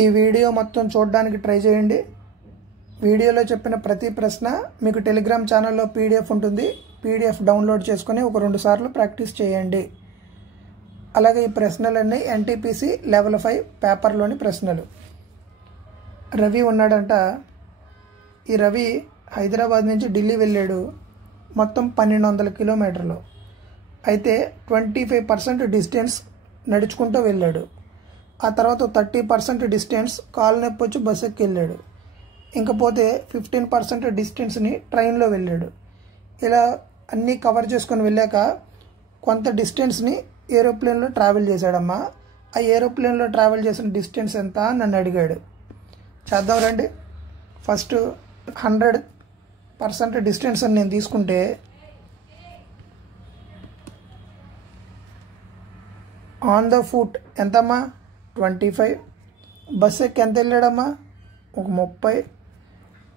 ఈ వీడియో మొత్తం చూడడానికి ట్రై చేయండి. వీడియోలో చెప్పిన ప్రతి ప్రశ్న మీకు టెలిగ్రామ్ ఛానల్లో పీడిఎఫ్ ఉంటుంది. పీడిఎఫ్ డౌన్లోడ్ చేసుకొని ఒక 2 సార్లు ప్రాక్టీస్ చేయండి. అలాగే ఈ ప్రశ్నలన్నీ ఎన్టీపీసీ లెవెల్ 5 పేపర్లోని ప్రశ్నలు. రవి ఉన్నాడంట. ఈ రవి హైదరాబాద్ నుంచి ఢిల్లీ వెళ్ళాడు. మొత్తం 1200 కిలోమీటర్లు. అయితే 25% డిస్టెన్స్ నడుచుకుంటూ వెళ్ళాడు. ఆ తర్వాత 30% డిస్టెన్స్ కాలు నొప్పి వచ్చి బస్సు ఎక్కి వెళ్ళాడు. ఇంకపోతే 15% డిస్టెన్స్ని ట్రైన్లో వెళ్ళాడు. ఇలా అన్నీ కవర్ చేసుకొని వెళ్ళాక కొంత డిస్టెన్స్ని ఏరోప్లేన్లో ట్రావెల్ చేశాడమ్మా. ఆ ఏరోప్లేన్లో ట్రావెల్ చేసిన డిస్టెన్స్ ఎంత అని నన్ను అడిగాడు. చేద్దాం రండి. ఫస్ట్ 100% డిస్టెన్స్ అని నేను తీసుకుంటే ఆన్ ద ఫుట్ ఎంతమ్మా 25. బస్ ఎక్కి ఎంత వెళ్ళాడమ్మా ఒక 30.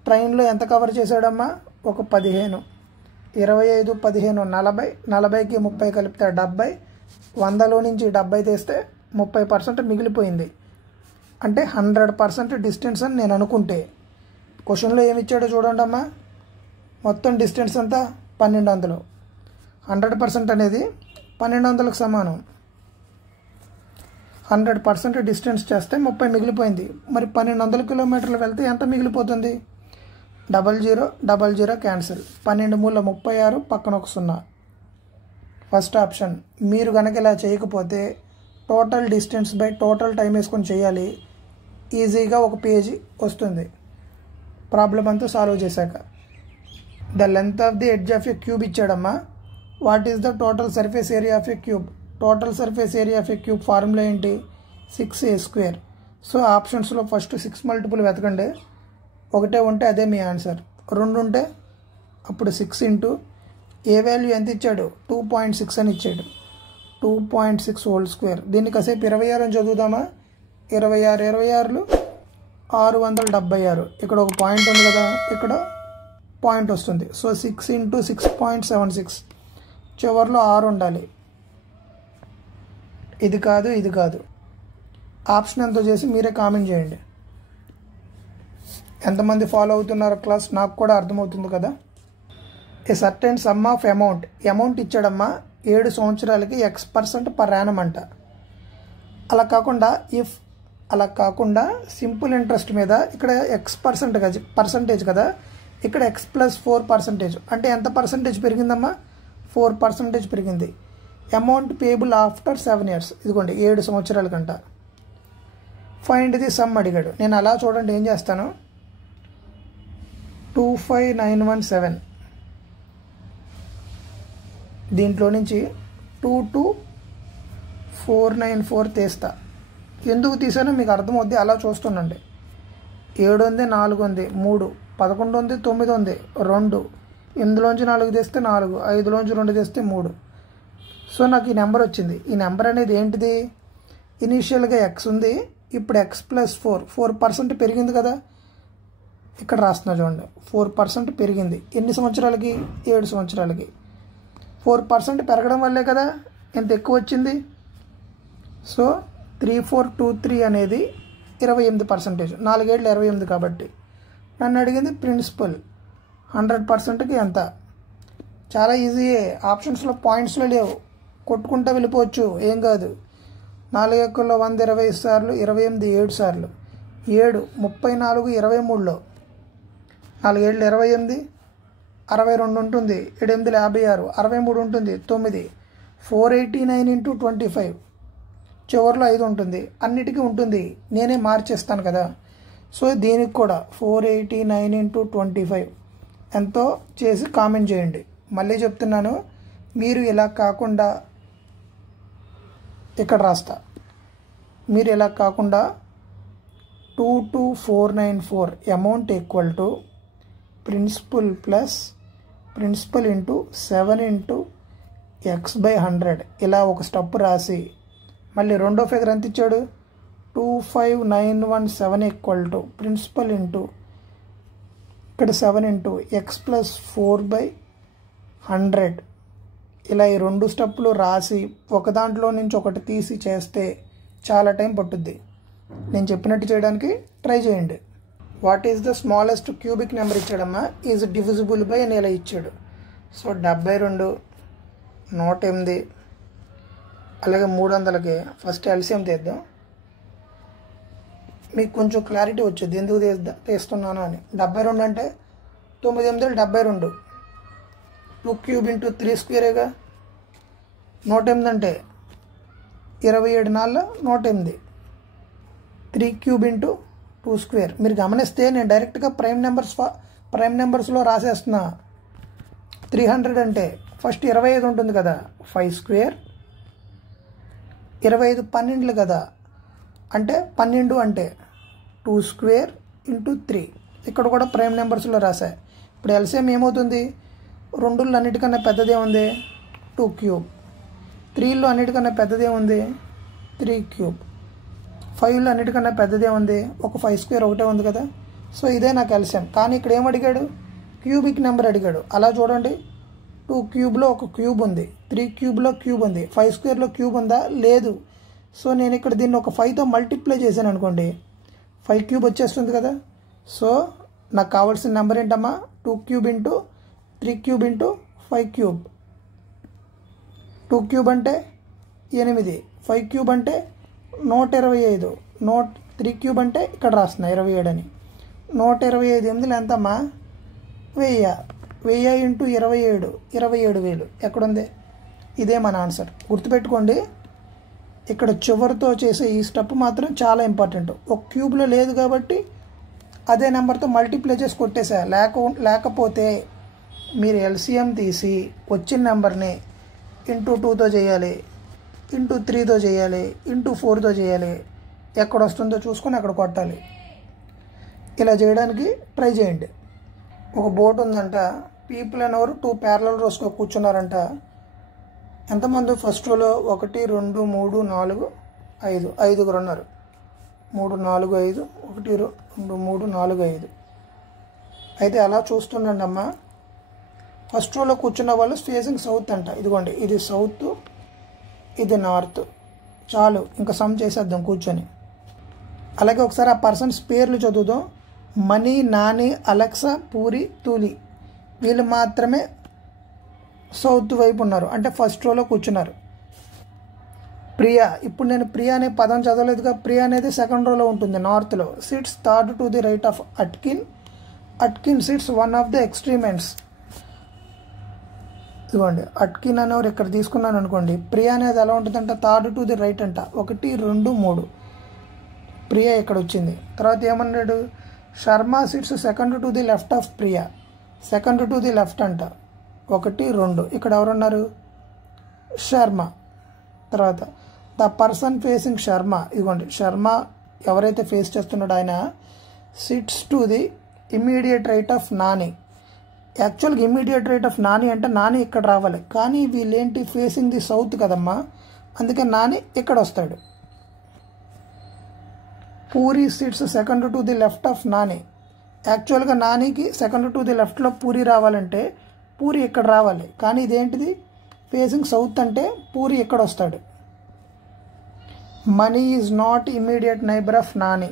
ట్రైన్లో ఎంత కవర్ చేశాడమ్మా ఒక 15. 25, 15, 40. 40కి 30 కలిపితే 70. 100లో నుంచి 70 తీస్తే 30% మిగిలిపోయింది. అంటే 100% డిస్టెన్స్ అని నేను అనుకుంటే క్వశ్చన్లో ఏమి ఇచ్చాడో చూడండి అమ్మా. మొత్తం డిస్టెన్స్ అంతా 1200. 100% అనేది 1200కు సమానం. 100% డిస్టెన్స్ చేస్తే 30 మిగిలిపోయింది. మరి 1200 కిలోమీటర్లు వెళ్తే ఎంత మిగిలిపోతుంది? 00, 00 క్యాన్సిల్. 12 మూల 36, పక్కన ఒక 0. First option. మీరు కనుక ఇలా చేయకపోతే total distance by total time వేసుకొని చేయాలి. ఈజీగా ఒక పేజీ వస్తుంది ప్రాబ్లం అంతా సాల్వ్ చేశాక. The length of the edge of a cube ఇచ్చాడమ్మా. What is the total surface area of a cube? Total surface area of a cube formula ఏంటి? 6a². So ఆప్షన్స్లో ఫస్ట్ 6 మల్టిపుల్ వెతకండి. ఒకటే ఉంటే అదే మీ ఆన్సర్. 2 ఉంటే అప్పుడు 6 ఇంటూ ఏ వాల్యూ ఎంత ఇచ్చాడు? 2.6 అని ఇచ్చాడు. 2.6 హోల్ స్క్వేర్. దీన్ని కాసేపు 26 అని చదువుదామా? 26 26లు 676. ఇక్కడ ఒక పాయింట్ ఉంది కదా, ఇక్కడ పాయింట్ వస్తుంది. So 6 into 6.76. చివరిలో 6 ఉండాలి. ఇది కాదు, ఇది కాదు. ఆప్షన్ ఎంతో చేసి మీరే కామెంట్ చేయండి. ఎంతమంది ఫాలో అవుతున్నారో క్లాస్ నాకు కూడా అర్థమవుతుంది కదా. A certain sum of amount ఇచ్చాడమ్మా. 7 సంవత్సరాలకి X% పర్ యానం అంట. అలా కాకుండా సింపుల్ ఇంట్రెస్ట్ మీద ఇక్కడ పర్సంటేజ్ కదా, ఇక్కడ X+4%. అంటే ఎంత పర్సంటేజ్ పెరిగిందమ్మా? 4% పెరిగింది. Amount payable after 7 years. ఇదిగోండి 7 సంవత్సరాల కంట. ఫైండ్ ది సమ్ అడిగాడు. నేను అలా చూడండి ఏం చేస్తాను. 25917 దీంట్లో నుంచి 22494 తీస్తా. ఎందుకు తీసానో మీకు అర్థమవుద్ది. అలా చూస్తుండండి. 7 ఉంది, 4 ఉంది, 3, 11 ఉంది, 9 ఉంది, 2, 8లోంచి 4 తీస్తే 4, 5లోంచి 2 తీస్తే 3. సో నాకు ఈ నెంబర్ వచ్చింది. ఈ నెంబర్ అనేది ఏంటిది? ఇనీషియల్గా X ఉంది, ఇప్పుడు X+4% పెరిగింది కదా. ఇక్కడ రాస్తున్నా చూడండి. 4% పెరిగింది. ఎన్ని సంవత్సరాలకి? 7 సంవత్సరాలకి. 4% పెరగడం వల్లే కదా ఎంత ఎక్కువ వచ్చింది. సో 3423 అనేది 28%. 4 ఏళ్ళు 28 కాబట్టి. నన్ను అడిగింది ప్రిన్సిపల్ 100%కి ఎంత. చాలా ఈజీయే. ఆప్షన్స్లో పాయింట్స్లో లేవు, కొట్టుకుంటూ వెళ్ళిపోవచ్చు, ఏం కాదు. 4 ఎక్కుల్లో 100 20 సార్లు, 28 7 సార్లు, 7 34 23లో 4 ఏళ్ళు 28, 62 ఉంటుంది, 7 8 56, 63 ఉంటుంది, 9, 489 ఇంటూ 25. చివరిలో 5 ఉంటుంది. అన్నిటికీ ఉంటుంది, నేనే మార్చేస్తాను కదా. సో దీనికి కూడా 489 ఇంటూ 25 ఎంతో చేసి కామెంట్ చేయండి. మళ్ళీ చెప్తున్నాను, మీరు ఇలా కాకుండా ఇక్కడ రాస్తా. మీరు ఇలా కాకుండా 22494 amount equal to principal into 7 into X/100 ఇలా ఒక స్టెప్ రాసి మళ్ళీ రెండో ఫిగర్ ఎంత ఇచ్చాడు? 25917 ఈక్వల్ టు ప్రిన్సిపల్ ఇంటూ ఇక్కడ 7 ఇంటూ X+4/100 ఇలా ఈ 2 స్టెప్పులు రాసి ఒక దాంట్లో నుంచి ఒకటి తీసి చేస్తే చాలా టైం పట్టుద్ది. నేను చెప్పినట్టు చేయడానికి ట్రై చేయండి. What is the smallest cubic number ఇచ్చాడమ్మా, ఈజ్ డివిజిబుల్ బై అని ఇలా ఇచ్చాడు. సో 72, 108, అలాగే 300కి ఫస్ట్ ఎల్సిఎం తీద్దాం. మీకు కొంచెం క్లారిటీ వచ్చింది ఎందుకు తీస్తున్నాను అని. 72 అంటే 9 8 72, 2 క్యూబ్ ఇంటూ 3 స్క్వేరేగా. 108 అంటే 27 4 108, 3 క్యూబ్ ఇంటూ 2 స్క్వేర్. మీరు గమనిస్తే నేను డైరెక్ట్గా ప్రైమ్ నెంబర్స్లో రాసేస్తున్నా. 300 అంటే ఫస్ట్ 25 ఉంటుంది కదా, 5 స్క్వేర్. 25 12 కదా, అంటే 12 అంటే 2 స్క్వేర్ ఇంటూ 3. ఇక్కడ కూడా ప్రైమ్ నెంబర్స్లో రాశాయి. ఇప్పుడు ఎల్సిఎం ఏమవుతుంది, 2లో అన్నిటికన్నా పెద్దదే ఉంది 2 క్యూబ్, 3లో అన్నిటికన్నా పెద్దదే ఉంది 3 క్యూబ్, 5లో అన్నిటికన్నా పెద్దదే ఉంది ఒక 5 స్క్వేర్ ఒకటే ఉంది కదా. సో ఇదే నాకు ఎల్సిఎం. కానీ ఇక్కడ ఏం అడిగాడు, క్యూబిక్ నెంబర్ అడిగాడు. అలా చూడండి, 2 క్యూబ్లో ఒక క్యూబ్ ఉంది, 3 క్యూబ్లో క్యూబ్ ఉంది, 5 స్క్వేర్లో క్యూబ్ ఉందా, లేదు. సో నేను ఇక్కడ దీన్ని ఒక 5తో మల్టిప్లై చేశాను అనుకోండి, 5 క్యూబ్ వచ్చేస్తుంది కదా. సో నాకు కావాల్సిన నెంబర్ ఏంటమ్మా, 2 cube into 3 cube into 5 cube. 2 cube అంటే 8, 5 క్యూబ్ అంటే 125, 3 క్యూబ్ అంటే ఇక్కడ రాస్తున్నా 27 అని. 125 8 ఎంతమ్మా, 1000 ఇంటూ 27 27,000. ఎక్కడుంది, ఇదే మన ఆన్సర్. గుర్తుపెట్టుకోండి, ఇక్కడ చివరితో చేసే ఈ స్టెప్ మాత్రం చాలా ఇంపార్టెంట్. ఒక క్యూబ్లో లేదు కాబట్టి అదే నెంబర్తో మల్టిప్లై చేసి కొట్టేసా. లేకపోతే మీరు ఎల్సిఎం తీసి వచ్చిన నెంబర్ని ఇంటూ 2తో చేయాలి, ఇంటూ 3తో చేయాలి, ఇంటూ 4తో చేయాలి. ఎక్కడ వస్తుందో చూసుకొని అక్కడ కొట్టాలి. ఇలా చేయడానికి ట్రై చేయండి. ఒక బోర్డు ఉందంట, పీపుల్ అనేవారు 2 ప్యారలల్ రోస్లో కూర్చున్నారంట. ఎంతమంది ఫస్ట్ రోలో 1 2 3 4 5 5గురు ఉన్నారు. 3 4 5 1 2 3 4 5. అయితే అలా చూస్తుండండి అమ్మా. ఫస్ట్ రోలో కూర్చున్న వాళ్ళు ఫేసింగ్ సౌత్ అంట. ఇదిగోండి, ఇది సౌత్, ఇది నార్త్. చాలు, ఇంకా సమ్ చేసేద్దాం కూర్చొని. అలాగే ఒకసారి ఆ పర్సన్స్ పేర్లు చదువుదాం. మనీ, నాని, అలెక్సా, పూరి, తూలి. వీళ్ళు మాత్రమే సౌత్ వైపు ఉన్నారు, అంటే ఫస్ట్ రోలో కూర్చున్నారు. ప్రియా, ఇప్పుడు నేను ప్రియా అనే పదం చదవలేదుగా. ప్రియా అనేది సెకండ్ రోలో ఉంటుంది, నార్త్లో. Sits third to the right of Atkin. Atkin sits one of the extreme ends. ఇదిగోండి, అట్కిన్ అనేవారు ఇక్కడ తీసుకున్నాను అనుకోండి. ప్రియా అనేది ఎలా ఉంటుందంటే థర్డ్ టు ది రైట్ అంట. 1 2 3 ప్రియా ఇక్కడ వచ్చింది. తర్వాత ఏమన్నాడు, Sharma sits second to the left of Priya. Second to the left అంట. 1 2 ఇక్కడ ఎవరున్నారు, శర్మ. తర్వాత ద పర్సన్ ఫేసింగ్ శర్మ. ఇదిగోండి, శర్మ ఎవరైతే ఫేస్ చేస్తున్నాడో ఆయన sits to the immediate right of Nani. యాక్చువల్గా ఇమ్మీడియట్ రైట్ ఆఫ్ నాని అంటే నాని ఇక్కడ రావాలి, కానీ వీళ్ళేంటి ఫేసింగ్ ది సౌత్ కదమ్మా, అందుకే నాని ఇక్కడ వస్తాడు. Puri sits second to the left of Nani. యాక్చువల్గా నానికి సెకండ్ టు ది లెఫ్ట్లో పూరి రావాలంటే పూరి ఇక్కడ రావాలి, కానీ ఇదేంటిది ఫేసింగ్ సౌత్ అంటే పూరి ఇక్కడ వస్తాడు. Money is not immediate neighbour of Nani.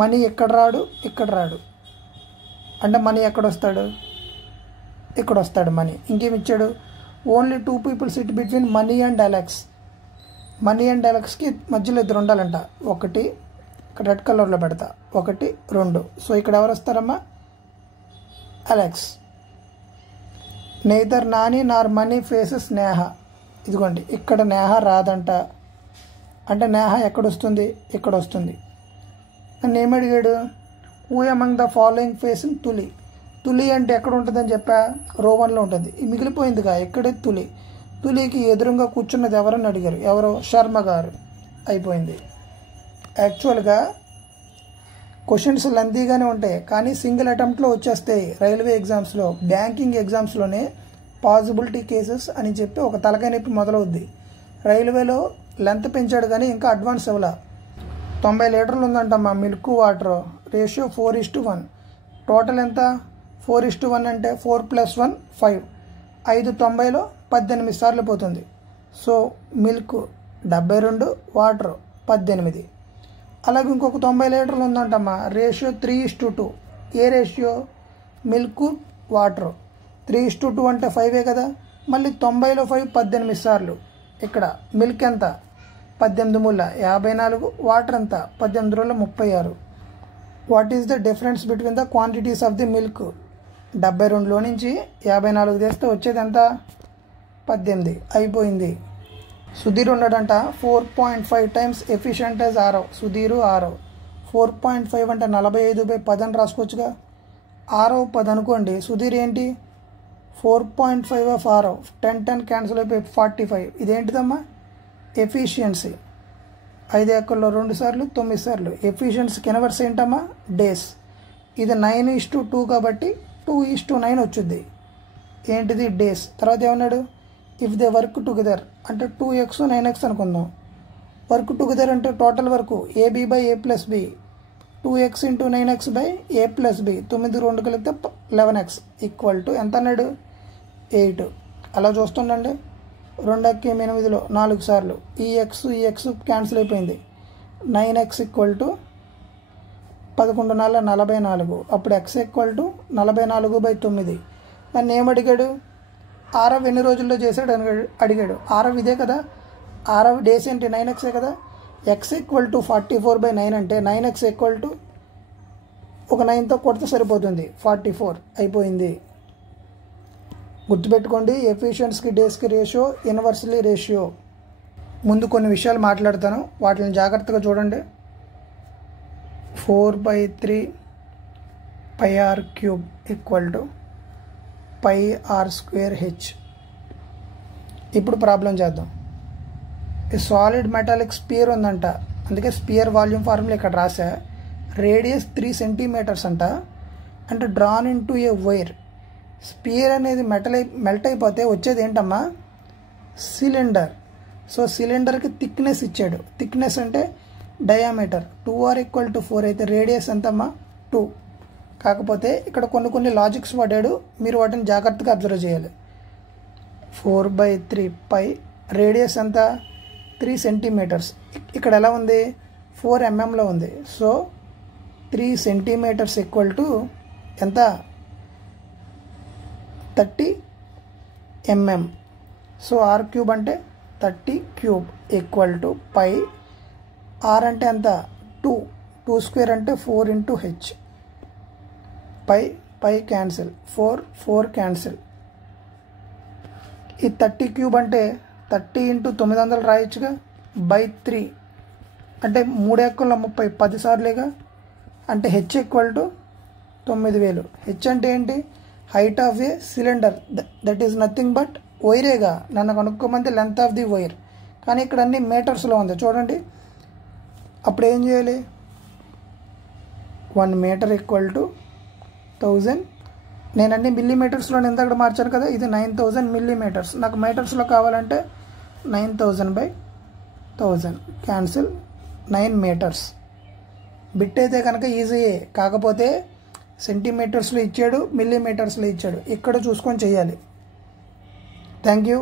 Money ఎక్కడ రాడు, ఇక్కడ రాడు, అంటే మనీ ఎక్కడ వస్తాడు, ఇక్కడ వస్తాడు మనీ. ఇంకేమి ఇచ్చాడు, only 2 people sit between Mani and Alex. Mani and అలెక్స్కి మధ్యలో 2 ఉండాలంట. 1 ఇక్కడ రెడ్ కలర్లో పెడతా, 1 2. సో ఇక్కడ ఎవరు వస్తారమ్మా, అలెక్స్. నెయిదర్ నాని నార్ మనీ ఫేసెస్ నేహ. ఇదిగోండి, ఇక్కడ నేహ రాదంట, అంటే నేహ ఎక్కడ వస్తుంది, ఇక్కడ వస్తుంది. నన్ను ఏమి అడిగాడు, who among the following facing Tuli. Tuli అంటే ఎక్కడ ఉంటుందని చెప్పా, రో 1లో ఉంటుంది. మిగిలిపోయిందిగా ఎక్కడే తులి. తులికి ఎదురుగా కూర్చున్నది ఎవరని అడిగారు, ఎవరో శర్మ గారు. అయిపోయింది. యాక్చువల్గా క్వశ్చన్స్ లెంతీగానే ఉంటాయి, కానీ సింగిల్ అటెంప్ట్లో వచ్చేస్తాయి. రైల్వే ఎగ్జామ్స్లో, బ్యాంకింగ్ ఎగ్జామ్స్లోనే పాసిబిలిటీ కేసెస్ అని చెప్పి ఒక తలకాయ నొప్పి మొదలవుద్ది. రైల్వేలో లెంత్ పెంచాడు కానీ ఇంకా అడ్వాన్స్ అవ్వలా. 90 లీటర్లు ఉందంటమ్మా మిల్క్ వాటర్. రేషియో 4:1. టోటల్ ఎంత, 4:1 అంటే 4 + 1 5. 5 90లో 18 సార్లు పోతుంది. So milk 72, water 18. అలాగే ఇంకొక 90 లీటర్లు ఉందంటమ్మా, రేషియో 3:2. ఏ రేషియో? Milk water. 3:2 అంటే 5 కదా. మళ్ళీ 90లో 5 18 సార్లు. ఇక్కడ మిల్క్ ఎంత? 18 మూల 54. వాటర్ ఎంత? 18 రోజుల 36. What is the difference between the quantities of the milk? 72లో నుంచి 54 తీస్తే వచ్చేది ఎంత? 18. అయిపోయింది. సుధీర్ ఉన్నాడంట 4.5 times efficient as Aarav. Sudheer Aarav 4.5 అంటే 45/10 అని రాసుకోవచ్చుగా. ఆరవ్ 10 అనుకోండి. సుధీర్ ఏంటి? 4.5 ఆఫ్ ఆరవ్. 10 క్యాన్సిల్ అయిపోయి 45. ఇదేంటిదమ్మా? ఎఫిషియన్సీ. 5 ఎక్కల్లో 2 సార్లు 9 సార్లు. ఎఫిషియన్సీకి ఇన్వర్స్ ఏంటమ్మా? డేస్. ఇది 9:2 కాబట్టి 2:9 వచ్చుద్ది. ఏంటిది? డేస్. తర్వాత ఏమన్నాడు? ఇఫ్ దే వర్క్ టుగెదర్ అంటే 2x 9x అనుకుందాం. వర్క్ టుగెదర్ అంటే total work AB/A+B. 2x × 9x/A+B. 9 2 కలిపితే 11x ఈక్వల్ టు ఎంత అన్నాడు? 8. అలా చూస్తుండండి. 2 8లో 4 సార్లు. ఈ x క్యాన్సిల్ అయిపోయింది. 9x equal to 11 4 44. అప్పుడు x ఈక్వల్ టు 44/9. నన్ను ఏమడిగాడు? ఆరవ్ ఎన్ని రోజుల్లో చేశాడు అని అడిగాడు. ఆరవ్ ఇదే కదా. ఆరవ్ డేస్ ఏంటి? 9x కదా. x ఈక్వల్ టు 44/9 అంటే 9x ఈక్వల్ టు ఒక 9తో కొడితే సరిపోతుంది. 44. అయిపోయింది. గుర్తుపెట్టుకోండి, ఎఫిషియన్సీకి డేస్కి రేషియో ఇన్వర్స్లీ రేషియో. ముందు కొన్ని విషయాలు మాట్లాడతాను, వాటిని జాగ్రత్తగా చూడండి. 4/3 πr³ ఈక్వల్ టు πr²h. ఇప్పుడు ప్రాబ్లం చేద్దాం. ఈ సాలిడ్ మెటాలిక్ స్పియర్ ఉందంట, అందుకే స్పియర్ వాల్యూమ్ ఫార్ములా ఇక్కడ రాసా. రేడియస్ 3 సెంటీమీటర్స్ అంట. అంటే drawn into a wire. Sphere అనేది మెల్ట్ అయిపోతే వచ్చేది ఏంటమ్మా? సిలిండర్. సో సిలిండర్కి థిక్నెస్ ఇచ్చాడు. థిక్నెస్ అంటే డయామీటర్. 2r = 4 అయితే రేడియస్ ఎంతమ్మా? 2. కాకపోతే ఇక్కడ కొన్ని లాజిక్స్ వాడాడు, మీరు వాటిని జాగ్రత్తగా అబ్జర్వ్ చేయాలి. 4/3 π రేడియస్ ఎంత? 3 సెంటీమీటర్స్. ఇక్కడ ఎలా ఉంది? 4 mm ఉంది. సో 3 సెంటీమీటర్స్ ఈక్వల్ టు ఎంత? 30 mm. సో r³ అంటే 30³ ఈక్వల్ టు π. r అంటే ఎంత? 2. 2² అంటే 4 × h. పై క్యాన్సిల్. 4 క్యాన్సిల్. ఈ 30³ అంటే 30 × 900 రాయొచ్చుగా. /3 అంటే 3 ఎక్కల్లో 30 10 సార్లేగా. అంటే h ఈక్వల్ టు 9000. h అంటే ఏంటి? Height of a cylinder. That is nothing but వైరేగా. నన్ను కనుక్కోమంది లెంత్ ఆఫ్ ది వైర్. కానీ ఇక్కడ అన్ని మీటర్స్లో ఉంది చూడండి. అప్పుడు ఏం చేయాలి? 1 మీటర్ ఈక్వల్ టు 1000. నేను అన్ని మిల్లీమీటర్స్లో ఇంతక్కడ మార్చాను కదా. ఇది 9000 మిల్లీమీటర్స్. నాకు మీటర్స్లో కావాలంటే 9000/1000 క్యాన్సిల్. 9 మీటర్స్. బిట్ అయితే కనుక ఈజీయే, కాకపోతే సెంటీమీటర్స్లో ఇచ్చాడు, మిల్లీమీటర్స్లో ఇచ్చాడు. ఇక్కడ చూసుకొని చేయాలి. Thank you.